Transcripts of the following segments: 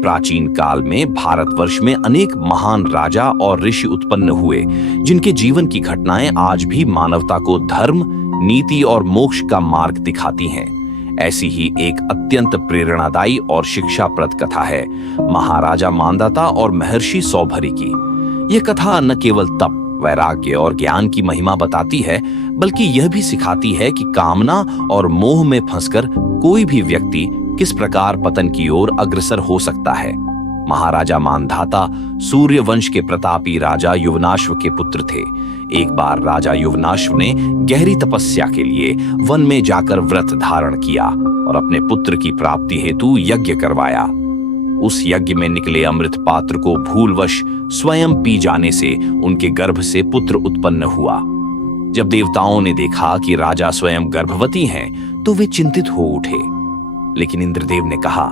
प्राचीन काल में भारतवर्ष में अनेक महान राजा और ऋषि उत्पन्न हुए, जिनके जीवन की घटनाएं आज भी मानवता को धर्म, नीति और मोक्ष का मार्ग दिखाती हैं। ऐसी ही एक अत्यंत प्रेरणादायी और शिक्षाप्रद कथा है महाराजा मांधाता और महर्षि सौभरी की। यह कथा न केवल तप, वैराग्य और ज्ञान की महिमा बताती है, बल्कि यह भी सिखाती है कि कामना और मोह में फंसकर कोई भी व्यक्ति किस प्रकार पतन की ओर अग्रसर हो सकता है। महाराजा मांधाता सूर्य वंश के प्रतापी राजा युवनाश्व के पुत्र थे। एक बार राजा युवनाश्व ने गहरी तपस्या के लिए वन में जाकर व्रत धारण किया और अपने पुत्र की प्राप्ति हेतु यज्ञ करवाया। उस यज्ञ में निकले अमृत पात्र को भूलवश स्वयं पी जाने से उनके गर्भ से पुत्र उत्पन्न हुआ। जब देवताओं ने देखा कि राजा स्वयं गर्भवती हैं, तो वे चिंतित हो उठे। लेकिन इंद्रदेव ने कहा,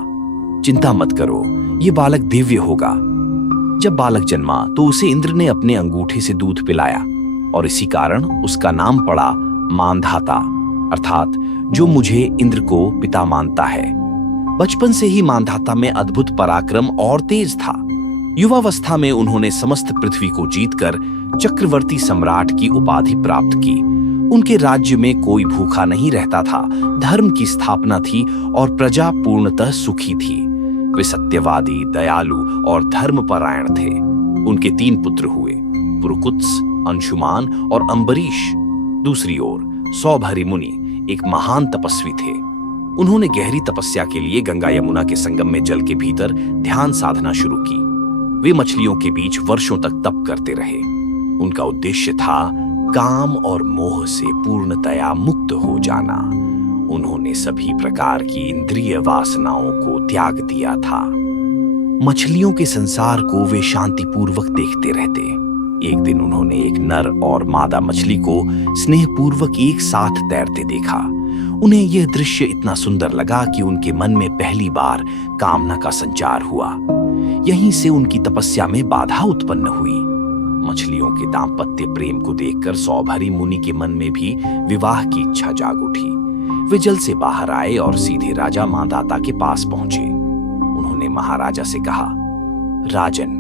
चिंता मत करो, ये बालक दिव्य होगा। जब बालक जन्मा तो उसे इंद्र ने अपने अंगूठे से दूध पिलाया और इसी कारण उसका नाम पड़ा मांधाता, अर्थात जो मुझे इंद्र को पिता मानता है। बचपन से ही मांधाता में अद्भुत पराक्रम और तेज था। युवावस्था में उन्होंने समस्त पृथ्वी को जीतकर चक्रवर्ती सम्राट की उपाधि प्राप्त की। उनके राज्य में कोई भूखा नहीं रहता था, धर्म की स्थापना थी और प्रजा पूर्णतः सुखी थी। वे सत्यवादी, दयालु और धर्मपरायण थे। उनके 3 पुत्र हुए, पुरुकुत्स, अंशुमान और अम्बरीश। दूसरी ओर सौभरी मुनि एक महान तपस्वी थे। उन्होंने गहरी तपस्या के लिए गंगा यमुना के संगम में जल के भीतर ध्यान साधना शुरू की। वे मछलियों के बीच वर्षों तक तप करते रहे। उनका उद्देश्य था काम और मोह से पूर्णतया मुक्त हो जाना। उन्होंने सभी प्रकार की इंद्रिय वासनाओं को त्याग दिया था। मछलियों के संसार को वे शांतिपूर्वक देखते रहते। एक दिन उन्होंने एक नर और मादा मछली को स्नेहपूर्वक एक साथ तैरते देखा। उन्हें यह दृश्य इतना सुंदर लगा कि उनके मन में पहली बार कामना का संचार हुआ। यहीं से उनकी तपस्या में बाधा उत्पन्न हुई। मछलियों के दाम्पत्य प्रेम को देखकर सौभरी मुनि के मन में भी विवाह की इच्छा जाग उठी। वे जल से बाहर आए और सीधे राजा मांधाता के पास पहुंचे। उन्होंने महाराजा से कहा, राजन,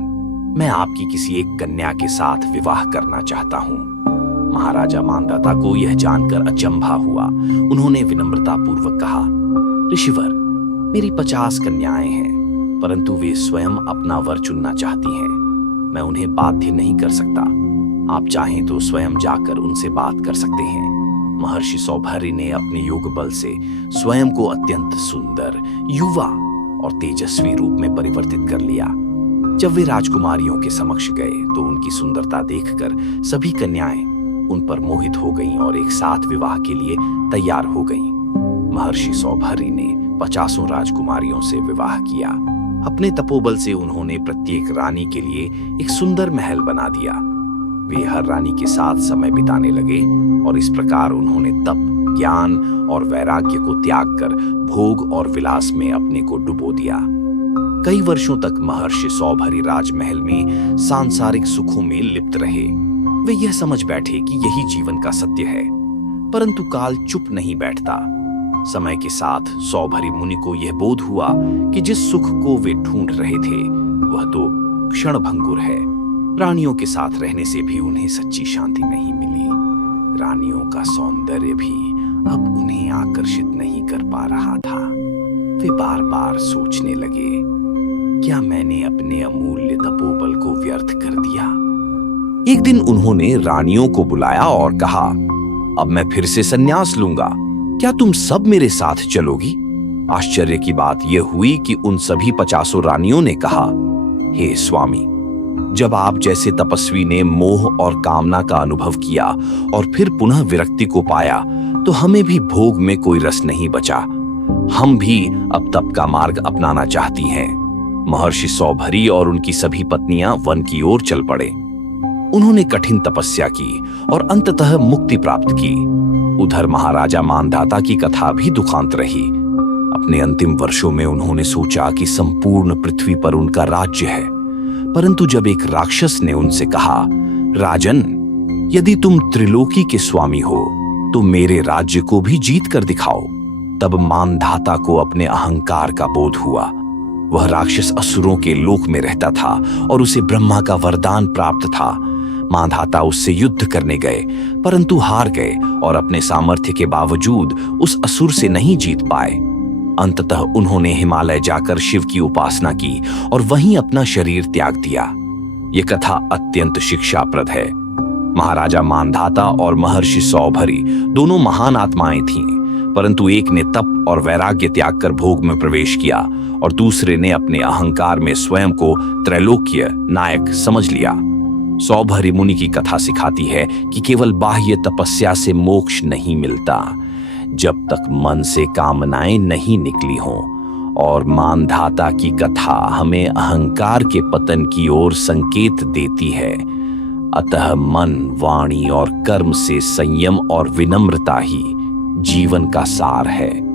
मैं आपकी किसी एक कन्या के साथ विवाह करना चाहता हूं। महाराजा मांधाता को यह जानकर अचंभा हुआ। उन्होंने विनम्रता पूर्वक कहा, ऋषिवर, मेरी 50 कन्याएं हैं, परंतु वे स्वयं अपना वर चुनना चाहती हैं। मैं उन्हें बाध्य नहीं कर सकता। आप चाहें तो स्वयं जाकर उनसे बात कर सकते हैं। महर्षि सौभरी ने अपने योग बल से स्वयं को अत्यंत सुंदर, युवा और तेजस्वी रूप में परिवर्तित कर लिया। जब वे राजकुमारियों के समक्ष गए तो उनकी सुंदरता देखकर सभी कन्याएं उन पर मोहित हो गईं और एक साथ विवाह के लिए तैयार हो गईं। महर्षि सौभरी ने 50 राजकुमारियों से विवाह किया। अपने तपोबल से उन्होंने प्रत्येक रानी के लिए एक सुंदर महल बना दिया। वे हर रानी के साथ समय बिताने लगे और इस प्रकार उन्होंने तप, ज्ञान और वैराग्य को त्याग कर भोग और विलास में अपने को डुबो दिया। कई वर्षों तक महर्षि सौभरी राजमहल में सांसारिक सुखों में लिप्त रहे। वे यह समझ बैठे कि यही जीवन का सत्य है, परंतु काल चुप नहीं बैठता। समय के साथ सौभरी मुनि को यह बोध हुआ कि जिस सुख को वे ढूंढ रहे थे वह तो क्षणभंगुर है। रानियों के साथ रहने से भी उन्हें सच्ची शांति नहीं मिली। रानियों का सौंदर्य भी अब उन्हें आकर्षित नहीं कर पा रहा था। वे बार बार सोचने लगे, क्या मैंने अपने अमूल्य तपोबल को व्यर्थ कर दिया? एक दिन उन्होंने रानियों को बुलाया और कहा, अब मैं फिर से संन्यास लूंगा, क्या तुम सब मेरे साथ चलोगी? आश्चर्य की बात यह हुई कि उन सभी 50 रानियों ने कहा, हे स्वामी, जब आप जैसे तपस्वी ने मोह और कामना का अनुभव किया और फिर पुनः विरक्ति को पाया, तो हमें भी भोग में कोई रस नहीं बचा। हम भी अब तप का मार्ग अपनाना चाहती हैं। महर्षि सौभरी और उनकी सभी पत्नियां वन की ओर चल पड़े। उन्होंने कठिन तपस्या की और अंततः मुक्ति प्राप्त की। उधर महाराजा मांधाता की कथा भी दुखांत रही। अपने अंतिम वर्षों में उन्होंने सोचा कि संपूर्ण पृथ्वी पर उनका राज्य है, परंतु जब एक राक्षस ने उनसे कहा, राजन, यदि तुम त्रिलोकी के स्वामी हो तो मेरे राज्य को भी जीत कर दिखाओ, तब मांधाता को अपने अहंकार का बोध हुआ। वह राक्षस असुरों के लोक में रहता था और उसे ब्रह्मा का वरदान प्राप्त था। मांधाता उससे युद्ध करने गए, परंतु हार गए और अपने सामर्थ्य के बावजूद उस असुर से नहीं जीत पाए। अंततः उन्होंने हिमालय जाकर शिव की उपासना की और वहीं अपना शरीर त्याग दिया। यह कथा अत्यंत शिक्षाप्रद है। महाराजा मांधाता और महर्षि सौभरी दोनों महान आत्माएं थीं, परंतु एक ने तप और वैराग्य त्याग कर भोग में प्रवेश किया और दूसरे ने अपने अहंकार में स्वयं को त्रैलोक्य नायक समझ लिया। सौभरी मुनि की कथा सिखाती है कि केवल बाह्य तपस्या से मोक्ष नहीं मिलता, जब तक मन से कामनाएं नहीं निकली हों। और मांधाता की कथा हमें अहंकार के पतन की ओर संकेत देती है। अतः मन, वाणी और कर्म से संयम और विनम्रता ही जीवन का सार है।